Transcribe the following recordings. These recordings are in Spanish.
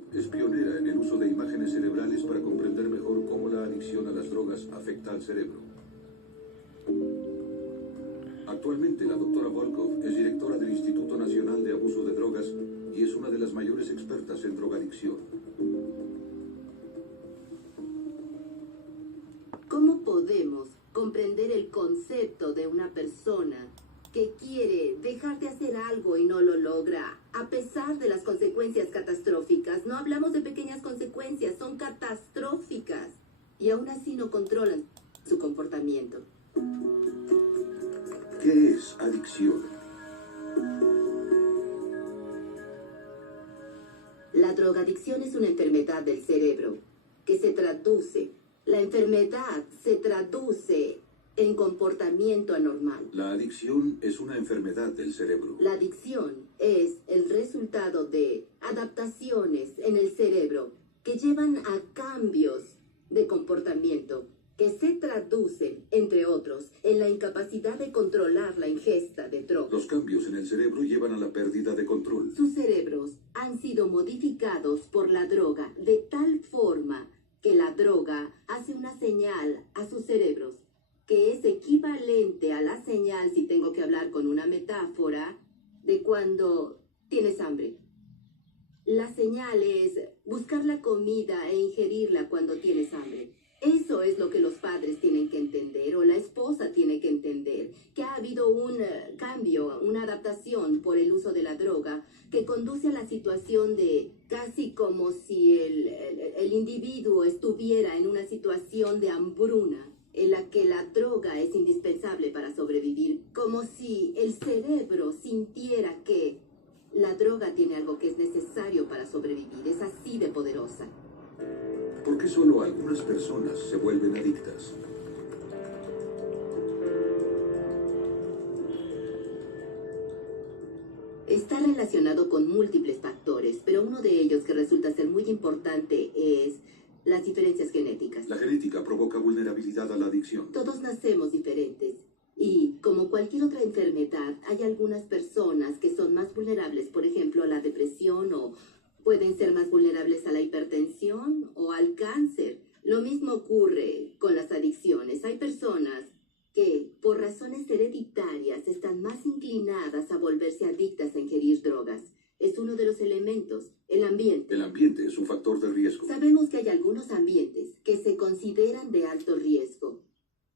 Es pionera en el uso de imágenes cerebrales para comprender mejor cómo la adicción a las drogas afecta al cerebro. Actualmente, la doctora Volkov es directora del Instituto Nacional de Abuso de Drogas y es una de las mayores expertas en drogadicción. ¿Cómo podemos comprender el concepto de una persona que quiere dejar de hacer algo y no lo logra, a pesar de las consecuencias catastróficas? No hablamos de pequeñas consecuencias, son catastróficas. Y aún así no controlan su comportamiento. ¿Qué es adicción? La drogadicción es una enfermedad del cerebro que la enfermedad se traduce en comportamiento anormal. La adicción es una enfermedad del cerebro. La adicción es el resultado de adaptaciones en el cerebro que llevan a cambios de comportamiento que se traducen, entre otros, en la incapacidad de controlar la ingesta de drogas. Los cambios en el cerebro llevan a la pérdida de control. Sus cerebros han sido modificados por la droga de tal forma que la droga hace una señal a sus cerebros que es equivalente a la señal, si tengo que hablar con una metáfora, de cuando tienes hambre. La señal es buscar la comida e ingerirla cuando tienes hambre. Eso es lo que los padres tienen que entender, o la esposa tiene que entender, que ha habido un cambio, una adaptación por el uso de la droga que conduce a la situación de casi como si el individuo estuviera en una situación de hambruna, en la que la droga es indispensable para sobrevivir, como si el cerebro sintiera que la droga tiene algo que es necesario para sobrevivir. Es así de poderosa. ¿Por qué solo algunas personas se vuelven adictas? Está relacionado con múltiples factores, pero uno de ellos que resulta ser muy importante es las diferencias genéticas. La genética provoca vulnerabilidad a la adicción. Todos nacemos diferentes y, como cualquier otra enfermedad, hay algunas personas que son más vulnerables, por ejemplo, a la depresión, o pueden ser más vulnerables a la hipertensión o al cáncer. Lo mismo ocurre con las adicciones. Hay personas que, por razones hereditarias, están más inclinadas a volverse adictas a ingerir drogas. Es uno de los elementos, el ambiente. El ambiente es un factor de riesgo. Sabemos que hay algunos ambientes que se consideran de alto riesgo,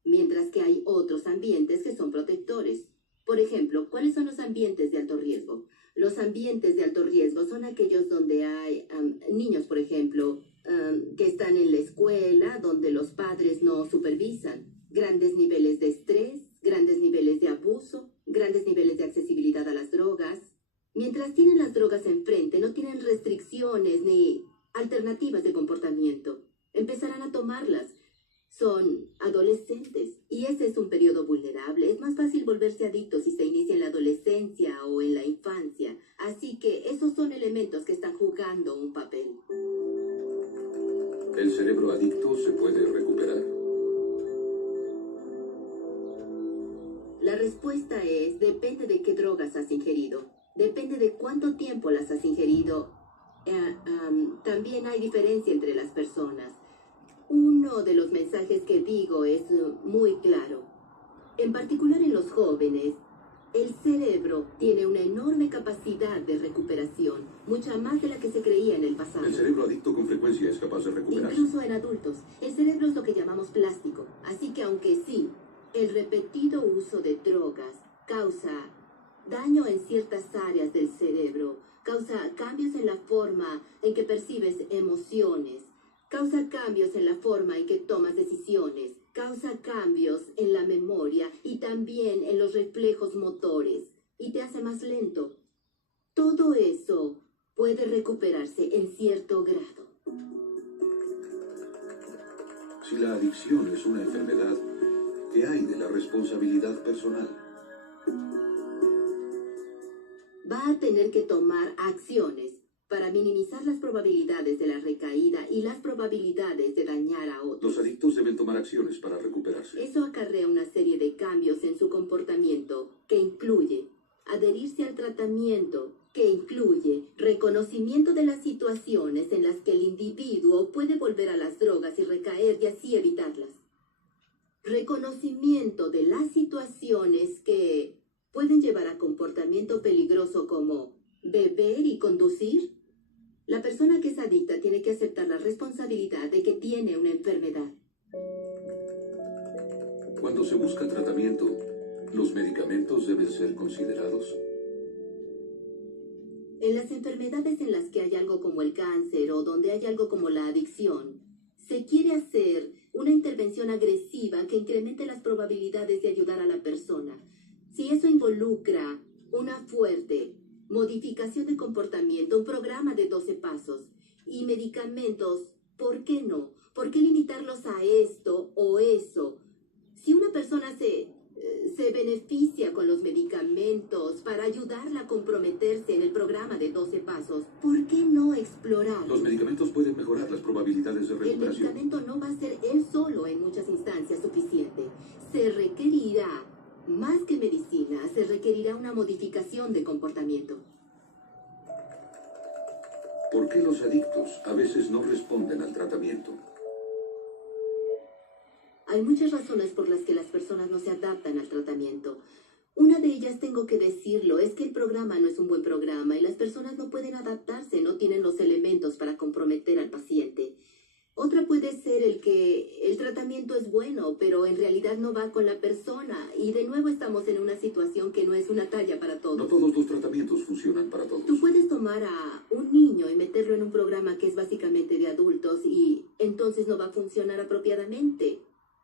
mientras que hay otros ambientes que son protectores. Por ejemplo, ¿cuáles son los ambientes de alto riesgo? Los ambientes de alto riesgo son aquellos donde hay niños, por ejemplo, que están en la escuela, donde los padres no supervisan. Grandes niveles de estrés, grandes niveles de abuso, grandes niveles de accesibilidad a las drogas. Mientras tienen las drogas enfrente, no tienen restricciones ni alternativas de comportamiento. Empezarán a tomarlas. Son adolescentes y ese es un periodo vulnerable. Es más fácil volverse adicto si se inicia en la adolescencia o en la infancia. Así que esos son elementos que están jugando un papel. ¿El cerebro adicto se puede recuperar? La respuesta es, depende de qué drogas has ingerido. Depende de cuánto tiempo las has ingerido. También hay diferencia entre las personas. Uno de los mensajes que digo es muy claro. En particular en los jóvenes, el cerebro tiene una enorme capacidad de recuperación, mucha más de la que se creía en el pasado. El cerebro adicto con frecuencia es capaz de recuperarse. Incluso en adultos, el cerebro es lo que llamamos plástico. Así que aunque sí, el repetido uso de drogas causa daño en ciertas áreas del cerebro, causa cambios en la forma en que percibes emociones, causa cambios en la forma en que tomas decisiones, causa cambios en la memoria y también en los reflejos motores, y te hace más lento. Todo eso puede recuperarse en cierto grado. Si la adicción es una enfermedad, ¿qué hay de la responsabilidad personal? Va a tener que tomar acciones para minimizar las probabilidades de la recaída y las probabilidades de dañar a otros. Los adictos deben tomar acciones para recuperarse. Eso acarrea una serie de cambios en su comportamiento que incluye adherirse al tratamiento, que incluye reconocimiento de las situaciones en las que el individuo puede volver a las drogas y recaer y así evitarlas. Reconocimiento de las situaciones que pueden llevar a comportamiento peligroso como beber y conducir. La persona que es adicta tiene que aceptar la responsabilidad de que tiene una enfermedad. Cuando se busca tratamiento, ¿los medicamentos deben ser considerados? En las enfermedades en las que hay algo como el cáncer o donde hay algo como la adicción, se quiere hacer una intervención agresiva que incremente las probabilidades de ayudar a la persona. Si eso involucra una fuerte modificación de comportamiento, un programa de 12 pasos y medicamentos, ¿por qué no? ¿Por qué limitarlos a esto o eso? Si una persona se beneficia con los medicamentos para ayudarla a comprometerse en el programa de 12 pasos, ¿por qué no explorar? Los medicamentos pueden mejorar las probabilidades de El recuperación. medicamento no va a ser él solo en muchas instancias suficiente. Se requerirá, más que medicina, se requerirá una modificación de comportamiento. ¿Por qué los adictos a veces no responden al tratamiento? Hay muchas razones por las que las personas no se adaptan al tratamiento. Una de ellas, tengo que decirlo, es que el programa no es un buen programa y las personas no pueden adaptarse, no tienen los elementos para comprometer al paciente. Otra puede ser el que el tratamiento es bueno, pero en realidad no va con la persona. Y de nuevo estamos en una situación que no es una talla para todos. No todos los tratamientos funcionan para todos. Tú puedes tomar a un niño y meterlo en un programa que es básicamente de adultos y entonces no va a funcionar apropiadamente.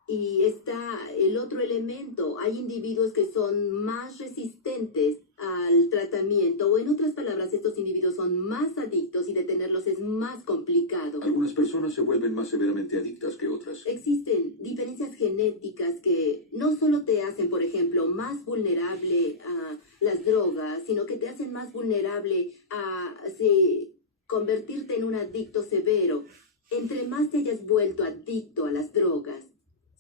Y está el otro elemento. Hay individuos que son más resistentes al tratamiento, o en otras palabras, estos individuos son más adictos y detenerlos es más complicado. Algunas personas se vuelven más severamente adictas que otras. Existen diferencias genéticas que no solo te hacen, por ejemplo, más vulnerable a las drogas, sino que te hacen más vulnerable a convertirte en un adicto severo. Entre más te hayas vuelto adicto a las drogas,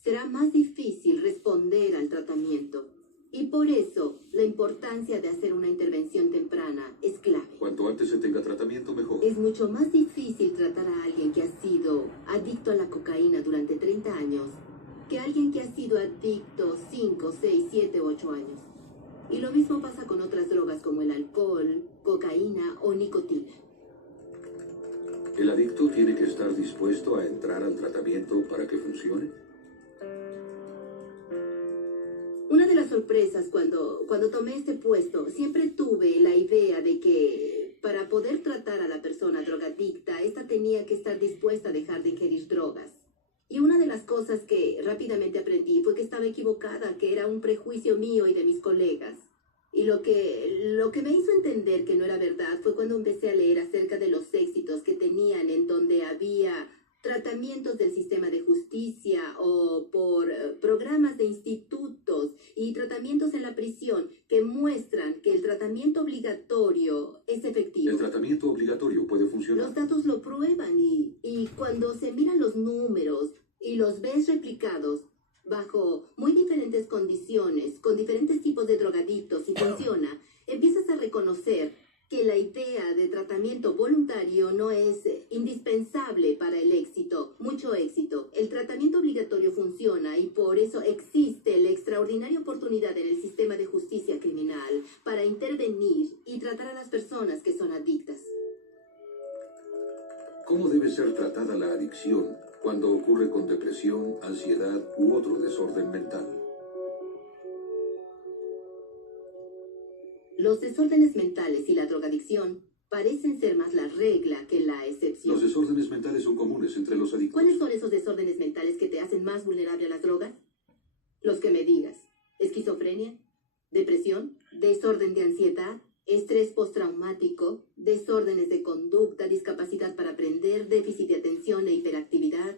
será más difícil responder al tratamiento. Y por eso, la importancia de hacer una intervención temprana es clave. Cuanto antes se tenga tratamiento, mejor. Es mucho más difícil tratar a alguien que ha sido adicto a la cocaína durante 30 años que a alguien que ha sido adicto 5, 6, 7, 8 años. Y lo mismo pasa con otras drogas como el alcohol, cocaína o nicotina. ¿El adicto tiene que estar dispuesto a entrar al tratamiento para que funcione? Una de las sorpresas cuando tomé este puesto, siempre tuve la idea de que para poder tratar a la persona drogadicta, esta tenía que estar dispuesta a dejar de ingerir drogas. Y una de las cosas que rápidamente aprendí fue que estaba equivocada, que era un prejuicio mío y de mis colegas. Y lo que me hizo entender que no era verdad fue cuando empecé a leer acerca de los éxitos que tenían en donde había tratamientos del sistema de justicia o por programas de institutos y tratamientos en la prisión que muestran que el tratamiento obligatorio es efectivo. El tratamiento obligatorio puede funcionar. Los datos lo prueban y cuando se miran los números y los ves replicados bajo muy diferentes condiciones, con diferentes tipos de drogadictos y funciona, empiezas a reconocer que la idea de tratamiento voluntario no es indispensable para el éxito, mucho éxito. El tratamiento obligatorio funciona y por eso existe la extraordinaria oportunidad en el sistema de justicia criminal para intervenir y tratar a las personas que son adictas. ¿Cómo debe ser tratada la adicción cuando ocurre con depresión, ansiedad u otro desorden mental? Los desórdenes mentales y la drogadicción parecen ser más la regla que la excepción. Los desórdenes mentales son comunes entre los adictos. ¿Cuáles son esos desórdenes mentales que te hacen más vulnerable a las drogas? Los que me digas. ¿Esquizofrenia? ¿Depresión? ¿Desorden de ansiedad? ¿Estrés postraumático? ¿Desórdenes de conducta? ¿Discapacidad para aprender? ¿Déficit de atención e hiperactividad?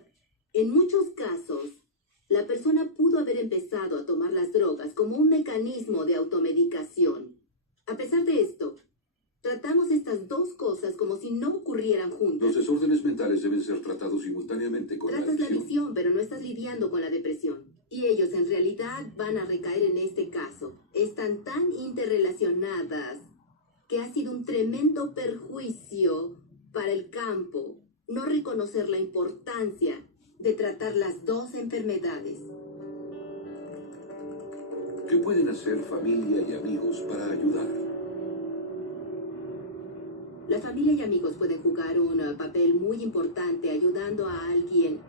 En muchos casos, la persona pudo haber empezado a tomar las drogas como un mecanismo de automedicación. A pesar de esto, tratamos estas dos cosas como si no ocurrieran juntas. Los desórdenes mentales deben ser tratados simultáneamente con Tratas la la adicción, pero no estás lidiando con la depresión. Y ellos en realidad van a recaer en este caso. Están tan interrelacionadas que ha sido un tremendo perjuicio para el campo no reconocer la importancia de tratar las dos enfermedades. ¿Qué pueden hacer familia y amigos para ayudar? La familia y amigos pueden jugar un papel muy importante ayudando a alguien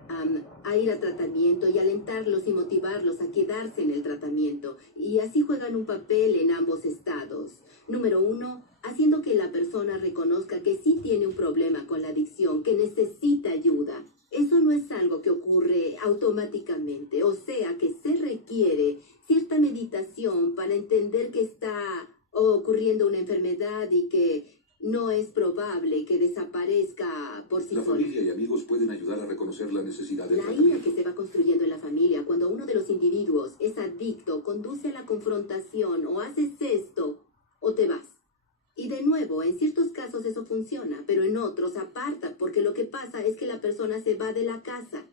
a ir a tratamiento y alentarlos y motivarlos a quedarse en el tratamiento. Y así juegan un papel en ambos estados. Número 1, haciendo que la persona reconozca que sí tiene un problema con la adicción, que necesita ayuda. Eso no es algo que ocurre automáticamente, o sea que se requiere cierta meditación para entender que está ocurriendo una enfermedad y que no es probable que desaparezca por sí La sola. familia y amigos pueden ayudar a reconocer la necesidad del La ira tratamiento. que se va construyendo en la familia cuando uno de los individuos es adicto conduce a la confrontación: o haces esto o te vas. Y de nuevo, en ciertos casos eso funciona, pero en otros aparta, porque lo que pasa es que la persona se va de la casa.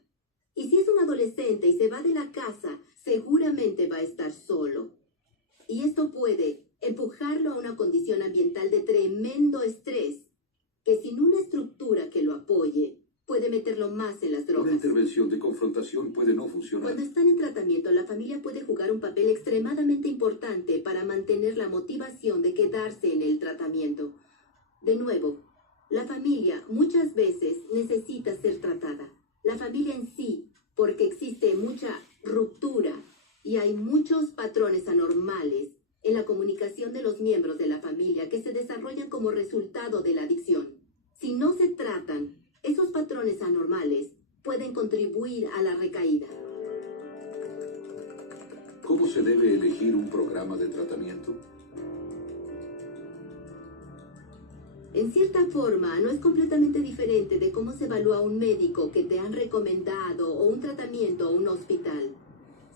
Y si es un adolescente y se va de la casa, seguramente va a estar solo. Y esto puede empujarlo a una condición ambiental de tremendo estrés, que sin una estructura que lo apoye, puede meterlo más en las Una drogas. intervención de confrontación puede no funcionar. Cuando están en tratamiento, la familia puede jugar un papel extremadamente importante para mantener la motivación de quedarse en el tratamiento. De nuevo, la familia muchas veces necesita ser tratada. La familia en sí, porque existe mucha ruptura y hay muchos patrones anormales en la comunicación de los miembros de la familia que se desarrollan como resultado de la adicción. Si no se tratan, esos patrones anormales pueden contribuir a la recaída. ¿Cómo se debe elegir un programa de tratamiento? En cierta forma, no es completamente diferente de cómo se evalúa un médico que te han recomendado o un tratamiento o un hospital.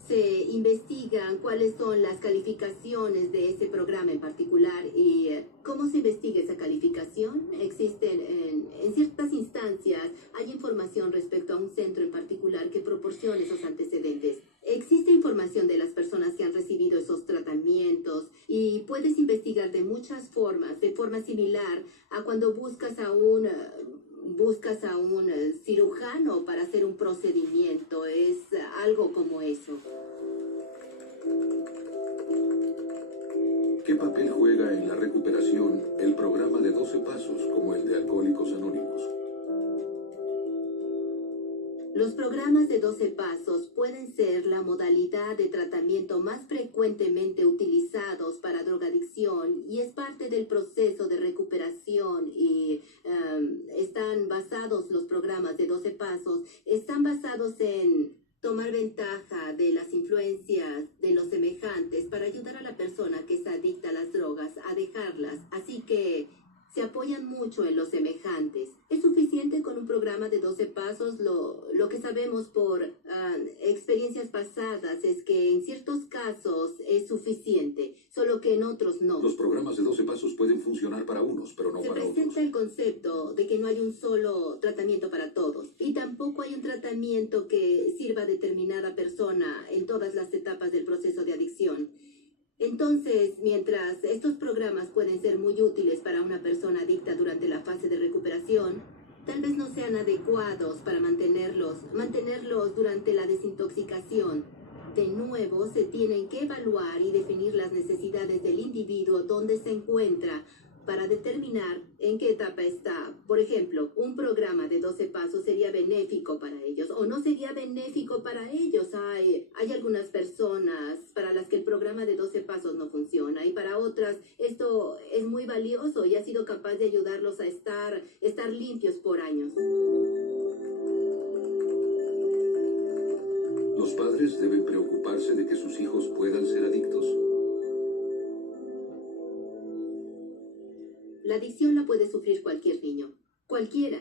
Se investigan cuáles son las calificaciones de ese programa en particular y cómo se investiga esa calificación. Existen en ciertas instancias, hay información respecto a un centro en particular que proporciona esos antecedentes. Existe información de las personas que han recibido esos tratamientos y puedes investigar de muchas formas, de forma similar a cuando buscas a un cirujano para hacer un procedimiento. Es algo como eso. ¿Qué papel juega en la recuperación el programa de 12 pasos como el de Alcohólicos Anónimos? Los programas de 12 pasos pueden ser la modalidad de tratamiento más frecuentemente utilizados para drogadicción y es parte del proceso de recuperación y los programas de 12 pasos están basados en tomar ventaja de las influencias de los semejantes para ayudar a la persona que es adicta a las drogas a dejarlas, así que se apoyan mucho en los semejantes. ¿Es suficiente con un programa de 12 pasos? Lo que sabemos por experiencias pasadas es que en ciertos casos es suficiente, solo que en otros no. Los programas de 12 pasos pueden funcionar para unos, pero no Se para presenta otros. el concepto de que no hay un solo tratamiento para todos y tampoco hay un tratamiento que sirva a determinada persona en todas las etapas del proceso de adicción. Entonces, mientras estos programas pueden ser muy útiles para una persona adicta durante la fase de recuperación, tal vez no sean adecuados para mantenerlos durante la desintoxicación. De nuevo, se tienen que evaluar y definir las necesidades del individuo donde se encuentra para determinar en qué etapa está. Por ejemplo, un programa de 12 pasos sería benéfico para ellos o no sería benéfico para ellos. Hay algunas personas para las que el programa de 12 pasos no funciona y para otras esto es muy valioso y ha sido capaz de ayudarlos a estar limpios por años. ¿Los padres deben preocuparse de que sus hijos puedan ser adictos? La adicción la puede sufrir cualquier niño, cualquiera.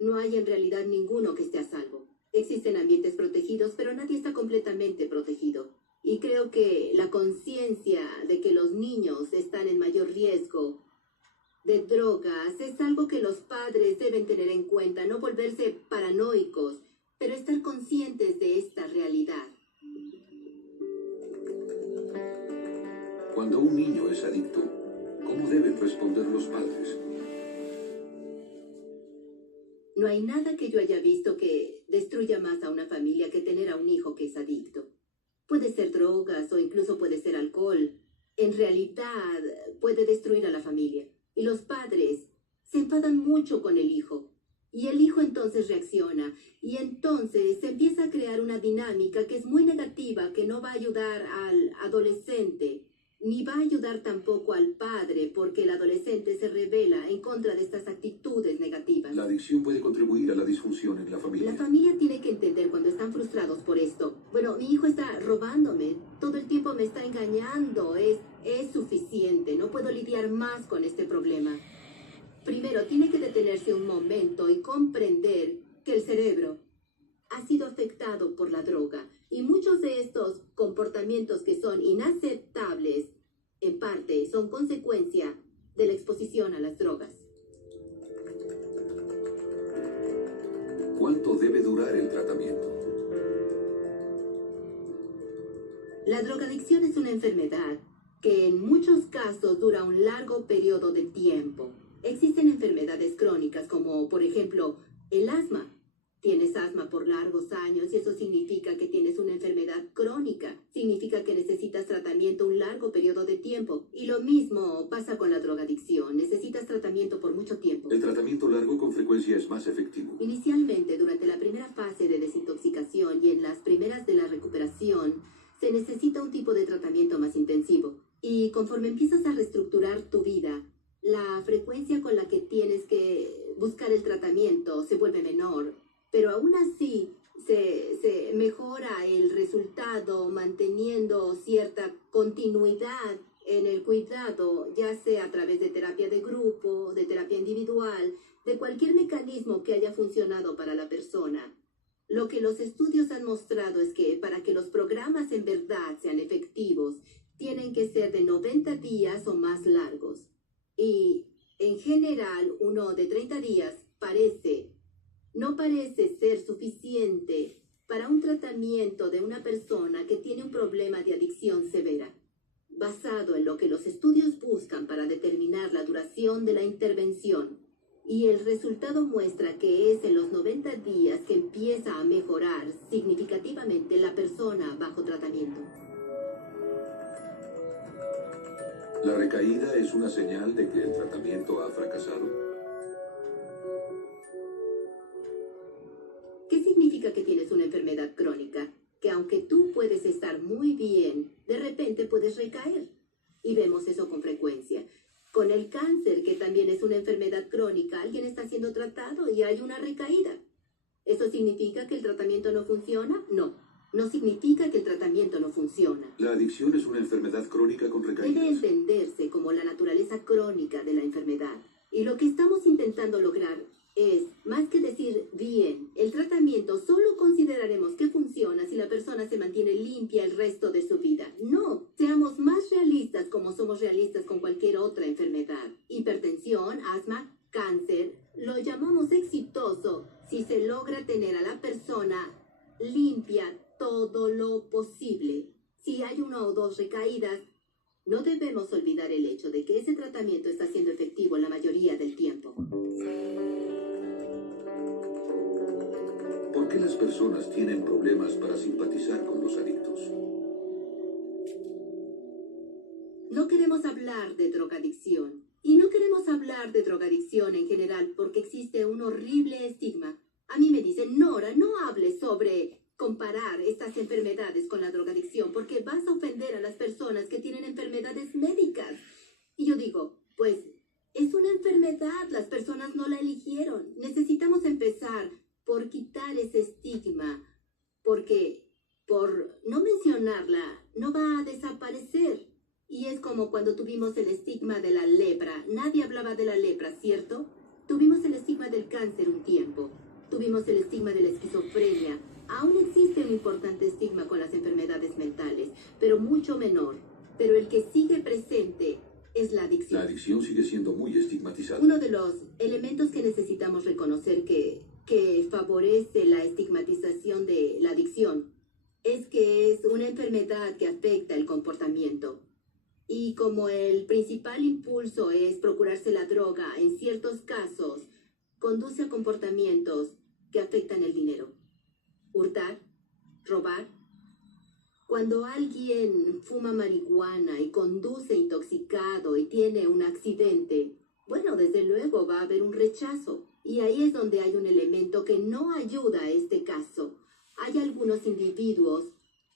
No hay en realidad ninguno que esté a salvo. Existen ambientes protegidos, pero nadie está completamente protegido. Y creo que la conciencia de que los niños están en mayor riesgo de drogas es algo que los padres deben tener en cuenta, no volverse paranoicos, pero estar conscientes de esta realidad. Cuando un niño es adicto, ¿Cómo deben responder los padres? No hay nada que yo haya visto que destruya más a una familia que tener a un hijo que es adicto. Puede ser drogas o incluso puede ser alcohol. En realidad puede destruir a la familia. Y los padres se enfadan mucho con el hijo. Y el hijo entonces reacciona. Y entonces se empieza a crear una dinámica que es muy negativa, que no va a ayudar al adolescente, ni va a ayudar tampoco al padre, porque el adolescente se rebela en contra de estas actitudes negativas. La adicción puede contribuir a la disfunción en la familia. La familia tiene que entender cuando están frustrados por esto. Bueno, mi hijo está robándome, todo el tiempo me está engañando, es suficiente, no puedo lidiar más con este problema. Primero, tiene que detenerse un momento y comprender que el cerebro ha sido afectado por la droga. Y muchos de estos comportamientos que son inaceptables, en parte, son consecuencia de la exposición a las drogas. ¿Cuánto debe durar el tratamiento? La drogadicción es una enfermedad que en muchos casos dura un largo periodo de tiempo. Existen enfermedades crónicas como, por ejemplo, el asma. Tienes asma por largos años y eso significa que tienes una enfermedad crónica. Significa que necesitas tratamiento un largo periodo de tiempo. Y lo mismo pasa con la drogadicción. Necesitas tratamiento por mucho tiempo. El tratamiento largo con frecuencia es más efectivo. Inicialmente, durante la primera fase de desintoxicación y en las primeras de la recuperación, se necesita un tipo de tratamiento más intensivo. Y conforme empiezas a reestructurar tu vida, la frecuencia con la que tienes que buscar el tratamiento se vuelve menor. Pero aún así se mejora el resultado manteniendo cierta continuidad en el cuidado, ya sea a través de terapia de grupo, de terapia individual, de cualquier mecanismo que haya funcionado para la persona. Lo que los estudios han mostrado es que para que los programas en verdad sean efectivos, tienen que ser de 90 días o más largos. Y en general, uno de 30 días no parece ser suficiente para un tratamiento de una persona que tiene un problema de adicción severa, basado en lo que los estudios buscan para determinar la duración de la intervención. Y el resultado muestra que es en los 90 días que empieza a mejorar significativamente la persona bajo tratamiento. ¿La recaída es una señal de que el tratamiento ha fracasado? ¿Qué significa que tienes una enfermedad crónica? Que aunque tú puedes estar muy bien, de repente puedes recaer. Y vemos eso con frecuencia. Con el cáncer, que también es una enfermedad crónica, alguien está siendo tratado y hay una recaída. ¿Eso significa que el tratamiento no funciona? No, no significa que el tratamiento no funciona. La adicción es una enfermedad crónica con recaídas. Debe entenderse como la naturaleza crónica de la enfermedad. Y lo que estamos intentando lograr es, más que decir, bien, el tratamiento solo consideraremos que funciona si la persona se mantiene limpia el resto de su vida. No, seamos más realistas como somos realistas con cualquier otra enfermedad. Hipertensión, asma, cáncer, lo llamamos exitoso si se logra tener a la persona limpia todo lo posible. Si hay una o dos recaídas, no debemos olvidar el hecho de que ese tratamiento está siendo efectivo la mayoría del tiempo. ¿Por qué las personas tienen problemas para simpatizar con los adictos? No queremos hablar de drogadicción. Y no queremos hablar de drogadicción en general porque existe un horrible estigma. A mí me dicen, Nora, no hables sobre comparar estas enfermedades con la drogadicción porque vas a ofender a las personas que tienen enfermedades médicas. Y yo digo, pues, es una enfermedad, las personas no la eligieron. Necesitamos empezar por quitar ese estigma, porque por no mencionarla no va a desaparecer. Y es como cuando tuvimos el estigma de la lepra. Nadie hablaba de la lepra, ¿cierto? Tuvimos el estigma del cáncer un tiempo. Tuvimos el estigma de la esquizofrenia. Aún existe un importante estigma con las enfermedades mentales, pero mucho menor. Pero el que sigue presente es la adicción. La adicción sigue siendo muy estigmatizada. Uno de los elementos que necesitamos reconocer que favorece la estigmatización de la adicción es que es una enfermedad que afecta el comportamiento. Y como el principal impulso es procurarse la droga, en ciertos casos, conduce a comportamientos que afectan el dinero. Hurtar, robar. Cuando alguien fuma marihuana y conduce intoxicado y tiene un accidente, bueno, desde luego va a haber un rechazo. Y ahí es donde hay un elemento que no ayuda a este caso. Hay algunos individuos,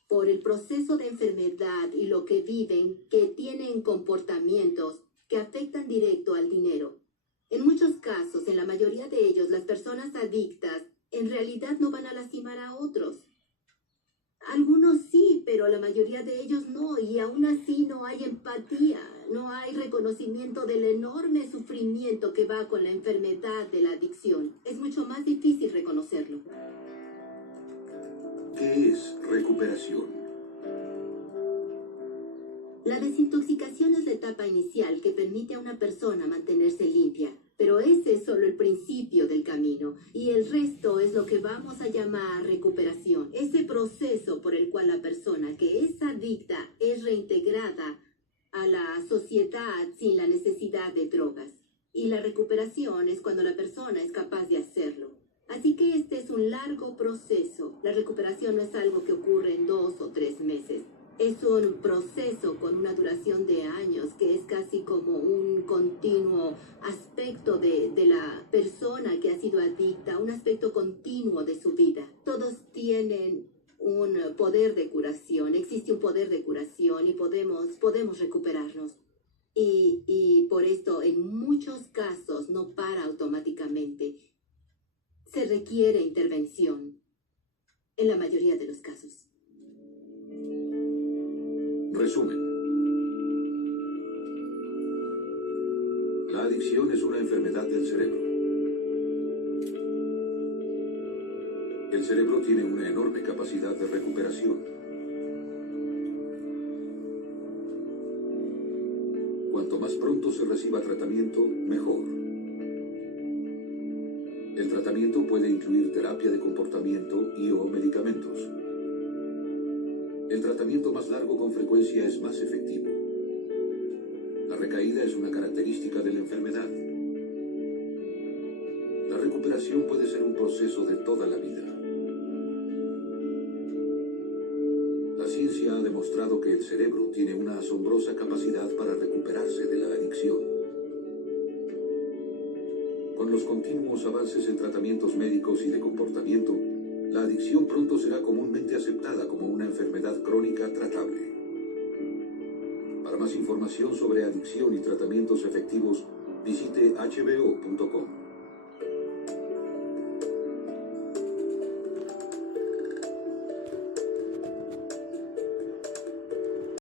por el proceso de enfermedad y lo que viven, que tienen comportamientos que afectan directo al dinero. En muchos casos, en la mayoría de ellos, las personas adictas en realidad no van a lastimar a otros. Algunos sí, pero la mayoría de ellos no, y aún así no hay empatía, no hay reconocimiento del enorme sufrimiento que va con la enfermedad de la adicción. Es mucho más difícil reconocerlo. ¿Qué es recuperación? La desintoxicación es la etapa inicial que permite a una persona mantenerse limpia, pero ese es solo el principio del camino y el resto es lo que vamos a llamar recuperación. Ese proceso por el cual la persona que es adicta es reintegrada a la sociedad sin la necesidad de drogas. Y la recuperación es cuando la persona es capaz de hacerlo. Así que este es un largo proceso. La recuperación no es algo que ocurre en 2 o 3 meses. Es un proceso con una duración de años que es casi como un continuo aspecto de la persona que ha sido adicta, un aspecto continuo de su vida. Todos tienen un poder de curación, existe un poder de curación y podemos recuperarnos. Y por esto en muchos casos no para automáticamente. Se requiere intervención en la mayoría de los casos. Resumen. La adicción es una enfermedad del cerebro. El cerebro tiene una enorme capacidad de recuperación. Cuanto más pronto se reciba tratamiento, mejor. El tratamiento puede incluir terapia de comportamiento y o medicamentos. El tratamiento más largo con frecuencia es más efectivo. La recaída es una característica de la enfermedad. La recuperación puede ser un proceso de toda la vida. La ciencia ha demostrado que el cerebro tiene una asombrosa capacidad para recuperarse de la adicción. Con los continuos avances en tratamientos médicos y de comportamiento, la adicción pronto será comúnmente aceptada como una enfermedad crónica tratable. Para más información sobre adicción y tratamientos efectivos, visite hbo.com.